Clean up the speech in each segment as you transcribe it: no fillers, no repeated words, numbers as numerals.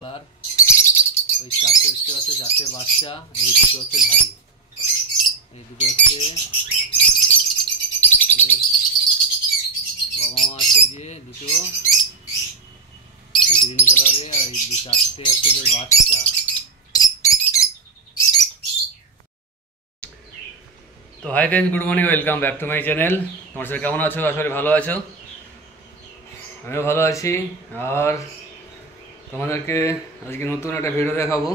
আর ওই চারটে দেখতে পাচ্ছ, চারটে বাচ্চা। এই দুটো হচ্ছে ধাড়ি, এই দুটো হচ্ছে বাবা মা আছে যে দুটো গ্রিন কালারে, আর এই চারটে হচ্ছে যে বাচ্চা। তো hi friends, good morning, welcome back to my channel. তোমার সাথে কেমন আছো? আশা করি ভালো আছো। আমিও ভালো আছি। আর তোমাদেরকে আজকে নতুন একটা ভিডিও দেখাবো।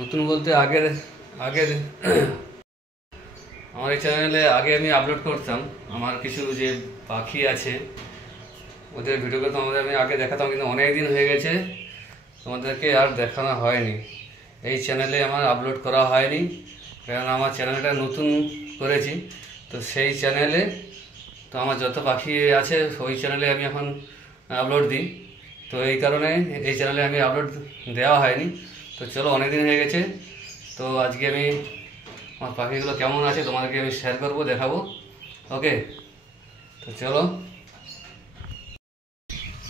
নতুন বলতে আগের আমার এই চ্যানেলে আগে আমি আপলোড করতাম আমার কিছু যে পাখি আছে ওদের ভিডিওগুলো তোমাদের আমি আগে দেখাতাম, কিন্তু অনেক দিন হয়ে গেছে তোমাদেরকে আর দেখানো হয়নি। এই চ্যানেলে আমার আপলোড করা হয়নি, কারণ আমার চ্যানেলটা নতুন করেছি। তো সেই চ্যানেলে তো আমার যত পাখি আছে ওই চ্যানেলে আমি এখন আপলোড দিই। তো এই কারণে এই চ্যানেলে আমি আপলোড দেওয়া হয়নি। তো চলো, অনেক দিন হয়ে গেছে। তো আজকে আমি আমার পাখিগুলো কেমন আছে তোমাদেরকে আমি শেয়ার করবো, দেখাবো। ওকে, তো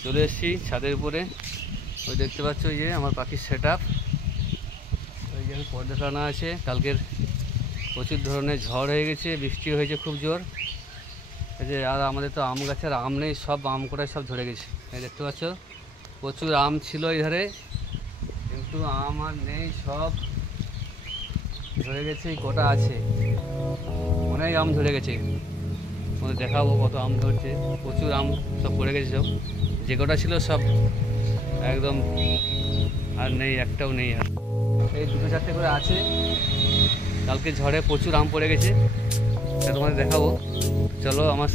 চলে এসেছি ছাদের উপরে। ওই দেখতে পাচ্ছ ওই যে আমার পাখির সেট আপ। ওই যে পর্দা টানা আছে। কালকের প্রচুর ধরনের ঝড় হয়ে গেছে, বৃষ্টি হয়েছে খুব জোর। এই যে আর আমাদের তো আম গাছের আম নেই, সব আম কোটায় সব ঝরে গেছে। এই দেখতে পাচ্ছ প্রচুর আম ছিল এই ধারে, কিন্তু আম আর নেই, সব ঝরে গেছে। কটা আছে, অনেক আম ঝরে গেছে। তোমাদের দেখাবো কত আম ধরছে। প্রচুর আম সব পড়ে গেছে, সব যে কটা ছিল সব একদম আর নেই, একটাও নেই। আর এই দুটো চারটে করে আছে। কালকে ঝড়ে প্রচুর আম পড়ে গেছে, তোমাদের দেখাবো। চলো আমার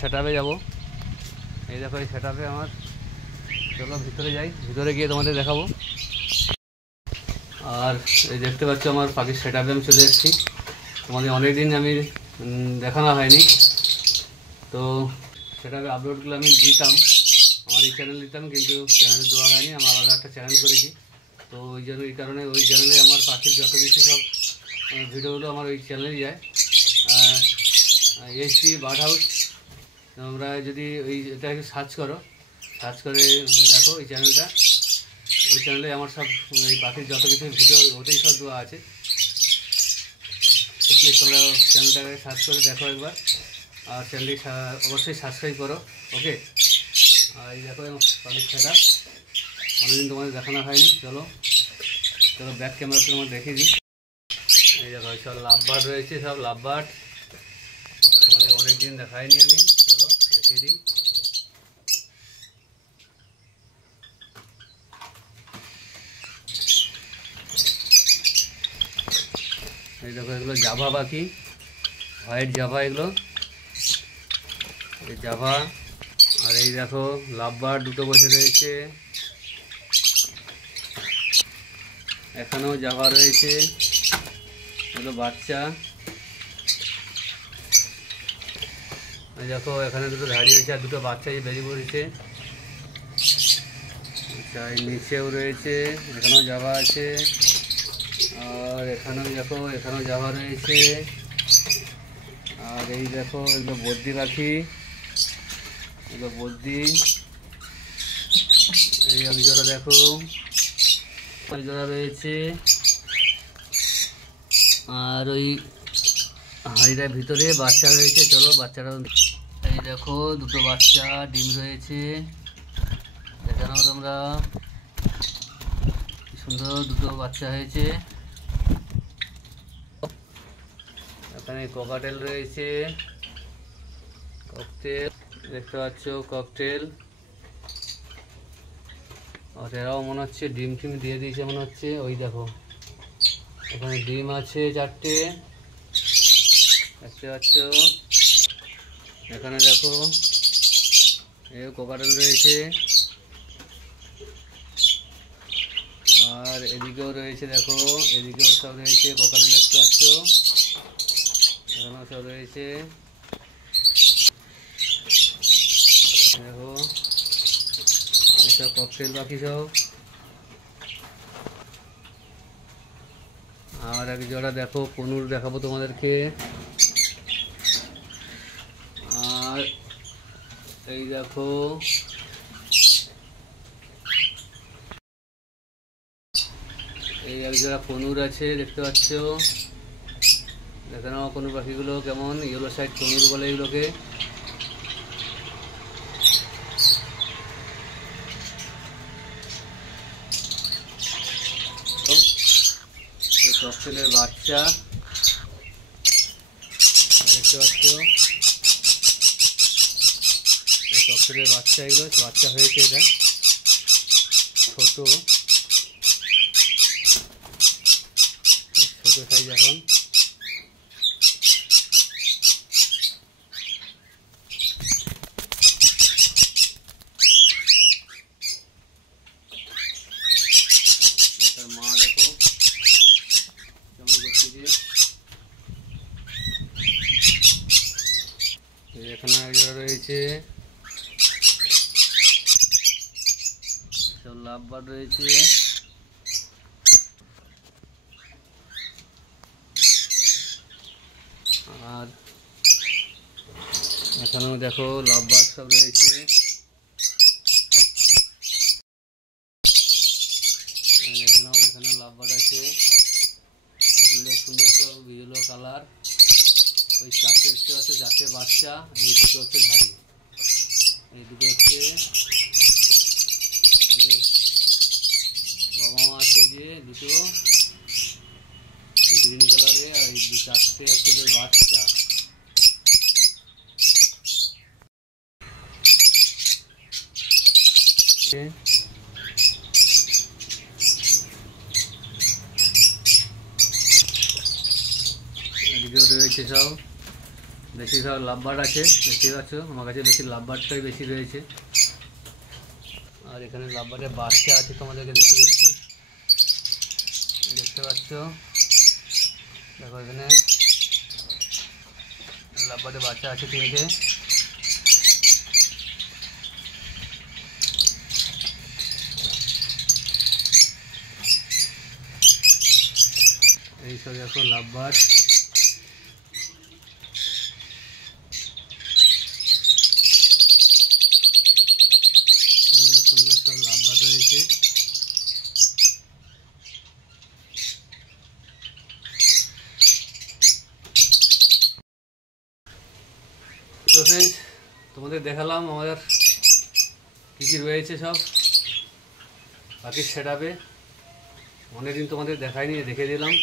সেট আপে যাবো। এই দেখো এই সেট আপে আমার। চলো ভিতরে যাই, ভিতরে গিয়ে তোমাদের দেখাবো। আর এই দেখতে পাচ্ছ আমার পাখির সেট আপে আমি চলে এসেছি। তোমাদের অনেক দিন আমি দেখানো হয়নি। তো সেট আপে আপলোডগুলো আমি দিতাম, আমার এই চ্যানেল দিতাম, কিন্তু চ্যানেলে দেওয়া হয়নি। আমি আলাদা একটা চ্যানেল করেছি। তো ওই জন্য এই কারণে ওই চ্যানেলে আমার পাখির যত কিছু সব ভিডিওগুলো আমার ওই চ্যানেলেই যায়। এইচডি বার্ড হাউস, তোমরা যদি ওই এটাকে সার্চ করে দেখো এই চ্যানেলটা। ওই চ্যানেলে আমার সব এই পাখির যত কিছু ভিডিও ওটাই সব দেওয়া আছে। তো প্লিজ তোমরা চ্যানেলটাকে সার্চ করে দেখো একবার, আর চ্যানেলটি অবশ্যই সাবস্ক্রাইব করো। ওকে, আর এই দেখো পাখির সেট আপ, অনেকদিন তোমাদের দেখানো হয়নি। চলো ব্যাক ক্যামেরাতে তোমার দেখিয়ে দিই। এই দেখো সব লাভ বার্ড রয়েছে, সব লাভ বার্ড তোমাদের অনেকদিন দেখাইনি আমি। চলো দেখিয়ে দিই। এই দেখো এগুলো জাভা পাখি, হোয়াইট জাভা এগুলো, এই জাভা। আর এই দেখো লাভ বার্ড দুটো বসে রয়েছে, এখানেও জাভা রয়েছে, এগুলো বাচ্চা। দেখো এখানে দুটো দাঁড়িয়ে রয়েছে, আর দুটো বাচ্চা যে বেরিয়ে পড়েছে। আচ্ছা, এই নিচেও রয়েছে, এখানেও জাভা আছে। আর এখানেও দেখো, এখানেও জাভা রয়েছে। আর এই দেখো এগুলো বদ্রি পাখি, এগুলো বদ্রি। এই এক জোড়া দেখো, ওই জোড়া রয়েছে। আর ওই হাঁড়িটার ভিতরে বাচ্চা রয়েছে। চলো বাচ্চাটা এই দেখো, দুটো বাচ্চা ডিম রয়েছে, দেখানো তোমরা। সুন্দর দুটো বাচ্চা হয়েছে। এখানে ককাটেল রয়েছে, ককটেল দেখতে পাচ্ছ, ককটেল। আর এরাও মনে হচ্ছে ডিম টিম দিয়ে দিয়েছে মনে হচ্ছে। ওই দেখো এখানে ডিম আছে 4টে দেখতে পাচ্ছ। এখানে দেখো এই ককাটেল রয়েছে, আর এদিকেও রয়েছে দেখো, এদিকেও সব রয়েছে ককাটেল দেখতে পাচ্ছ, এখানেও সব রয়েছে দেখো, এসব ককটেল পাখি সব। আর এক জোড়া দেখো কনুর দেখাবো তোমাদেরকে। আর এই দেখো এই এক জোড়া কনুর আছে দেখতে পাচ্ছ। দেখে নাও কনুর পাখিগুলো কেমন, ইয়েলো সাইড কনুর বলে এগুলোকে। ককটেলের বাচ্চা দেখতে পাচ্ছ, এই ককটেলের বাচ্চা, এগুলো বাচ্চা হয়েছে, এটা ছোট সাইজ এখন। এটার মা দেখো কেমন করছে দিয়ে। এখানে একজোড়া রয়েছে, সব লাভবার্ড রয়েছে। আর এখানেও দেখো লাভবার্ড সব রয়েছে। এখানে লাভবার্ড আছে, সুন্দর সুন্দর সব ইয়েলো কালার। ওই 4টে দেখতে পাচ্ছে, 4টে বাচ্চা। এই দুটো হচ্ছে ধাড়ি, এই দুটো হচ্ছে বাবা মা আছে যে দুটো গ্রিন কালারে, আর এই 4টে হচ্ছে যে বাচ্চা। এদিকেও রয়েছে সব, বেশিরভাগ লাভবার্ড আছে দেখতে পাচ্ছ। আমার কাছে বেশি লাভবার্ডটাই বেশি রয়েছে। আর এখানে লাভবার্ডের বাচ্চা আছে, তোমাদেরকে দেখে দিচ্ছি দেখতে পাচ্ছ। দেখো এখানে লাভবার্ডের বাচ্চা আছে 3টে। এই সব দেখো লাভবার্ড, সুন্দর সুন্দর সব লাভবার্ড রয়েছে। তো ফ্রেন্ডস, তোমাদের দেখালাম আমাদের কী কী রয়েছে সব পাখির সেটআপে। অনেকদিন তোমাদের দেখাইনি, দেখে দিলাম।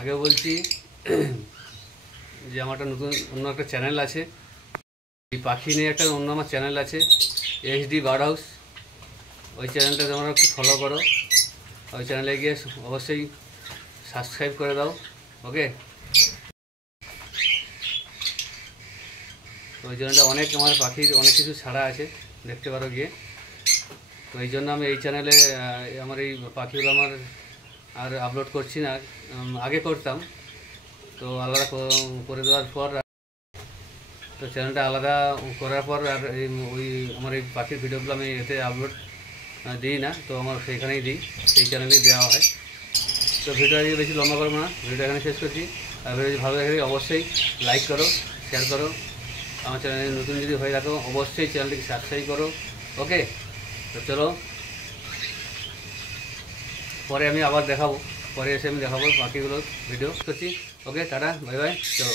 আগেও বলছি যে আমার একটা নতুন অন্য একটা চ্যানেল আছে, এই পাখি নিয়ে একটা অন্য আমার চ্যানেল আছে, HD বার্ড হাউস। ওই চ্যানেলটা তোমরা একটু ফলো করো, ওই চ্যানেলে গিয়ে অবশ্যই সাবস্ক্রাইব করে দাও, ওকে। ওই চ্যানেলটা অনেক আমার পাখির অনেক কিছু ছাড়া আছে, দেখতে পারো গিয়ে। তো এই জন্য আমি এই চ্যানেলে আমার এই পাখিগুলো আমার আর আপলোড করছি না, আগে করতাম। তো আলাদা করে দেওয়ার পর, তো চ্যানেলটা আলাদা করার পর আর ওই আমার এই পাখির ভিডিওগুলো আমি এতে আপলোড দিই না, তো আমার সেইখানেই দিই, সেই চ্যানেলেই দেওয়া হয়। তো ভিডিওটা বেশি লম্বা করবো না, ভিডিওটা এখানে শেষ করছি। আর ভিডিও ভালো লাগে অবশ্যই লাইক করো, শেয়ার করো। আমার চ্যানেলে নতুন যদি হয়ে থাকো অবশ্যই চ্যানেলটিকে সাবস্ক্রাইব করো, ওকে। তো চলো, পরে আমি আবার দেখাবো, পরে এসে আমি দেখাবো পাখিগুলোর ভিডিও করছি, ওকে। টাটা, বাই বাই, চলো।